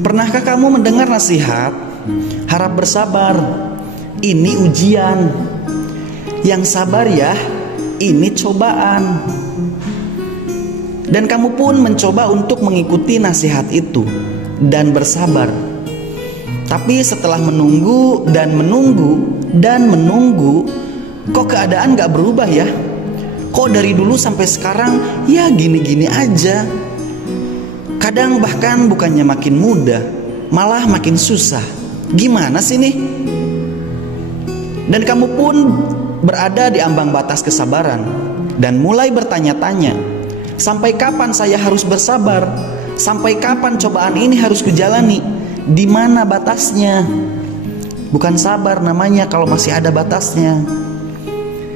Pernahkah kamu mendengar nasihat, harap bersabar, ini ujian. Yang sabar ya, ini cobaan. Dan kamu pun mencoba untuk mengikuti nasihat itu dan bersabar. Tapi setelah menunggu dan menunggu dan menunggu, kok keadaan gak berubah ya? Kok dari dulu sampai sekarang ya gini-gini aja? Kadang bahkan bukannya makin mudah, malah makin susah. Gimana sih nih? Dan kamu pun berada di ambang batas kesabaran dan mulai bertanya-tanya, sampai kapan saya harus bersabar? Sampai kapan cobaan ini harus kujalani? Di mana batasnya? Bukan sabar namanya kalau masih ada batasnya.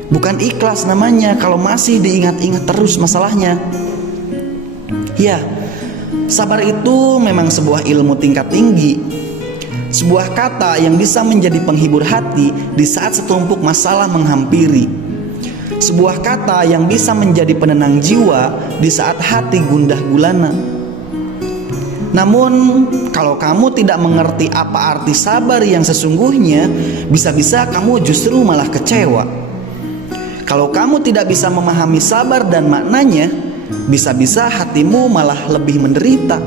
Bukan ikhlas namanya kalau masih diingat-ingat terus masalahnya. Ya, sabar itu memang sebuah ilmu tingkat tinggi. Sebuah kata yang bisa menjadi penghibur hati di saat setumpuk masalah menghampiri. Sebuah kata yang bisa menjadi penenang jiwa di saat hati gundah gulana. Namun, kalau kamu tidak mengerti apa arti sabar yang sesungguhnya, bisa-bisa kamu justru malah kecewa. Kalau kamu tidak bisa memahami sabar dan maknanya, bisa-bisa hatimu malah lebih menderita.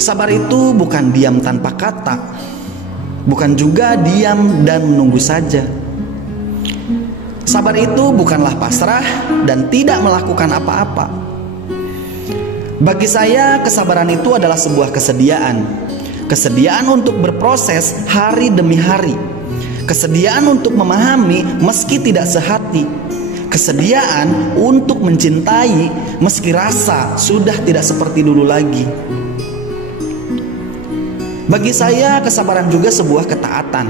Sabar itu bukan diam tanpa kata, bukan juga diam dan menunggu saja. Sabar itu bukanlah pasrah dan tidak melakukan apa-apa. Bagi saya, kesabaran itu adalah sebuah kesediaan. Kesediaan untuk berproses hari demi hari. Kesediaan untuk memahami meski tidak sehati. Kesediaan untuk mencintai meski rasa sudah tidak seperti dulu lagi. Bagi saya, kesabaran juga sebuah ketaatan.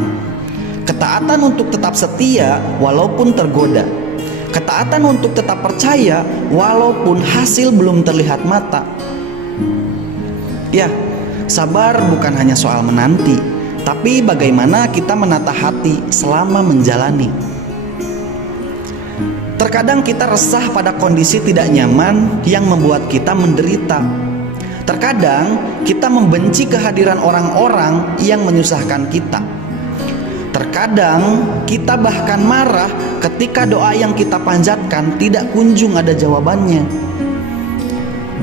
Ketaatan untuk tetap setia walaupun tergoda. Ketaatan untuk tetap percaya walaupun hasil belum terlihat mata. Ya, sabar bukan hanya soal menanti, tapi bagaimana kita menata hati selama menjalani. Terkadang kita resah pada kondisi tidak nyaman yang membuat kita menderita. Terkadang kita membenci kehadiran orang-orang yang menyusahkan kita. Terkadang kita bahkan marah ketika doa yang kita panjatkan tidak kunjung ada jawabannya.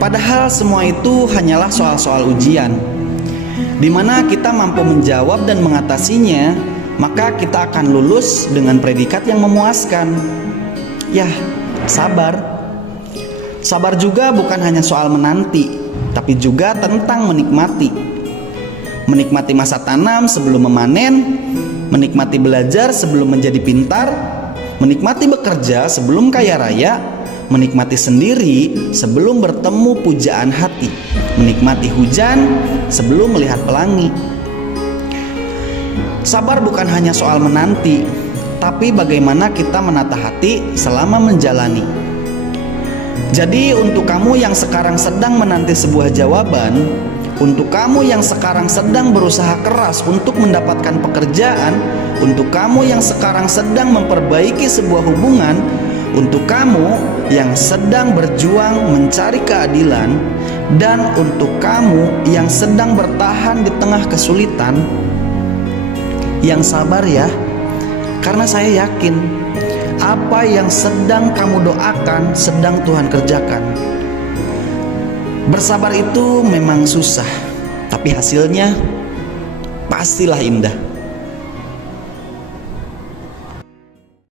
Padahal semua itu hanyalah soal-soal ujian, di mana kita mampu menjawab dan mengatasinya, maka kita akan lulus dengan predikat yang memuaskan. Ya, sabar. Sabar juga bukan hanya soal menanti, tapi juga tentang menikmati. Menikmati masa tanam sebelum memanen, menikmati belajar sebelum menjadi pintar, menikmati bekerja sebelum kaya raya, menikmati sendiri sebelum bertemu pujaan hati, menikmati hujan sebelum melihat pelangi. Sabar bukan hanya soal menanti, tapi bagaimana kita menata hati selama menjalani. Jadi untuk kamu yang sekarang sedang menanti sebuah jawaban, untuk kamu yang sekarang sedang berusaha keras untuk mendapatkan pekerjaan, untuk kamu yang sekarang sedang memperbaiki sebuah hubungan, untuk kamu yang sedang berjuang mencari keadilan, dan untuk kamu yang sedang bertahan di tengah kesulitan, yang sabar ya, karena saya yakin apa yang sedang kamu doakan sedang Tuhan kerjakan. Bersabar itu memang susah, tapi hasilnya pastilah indah.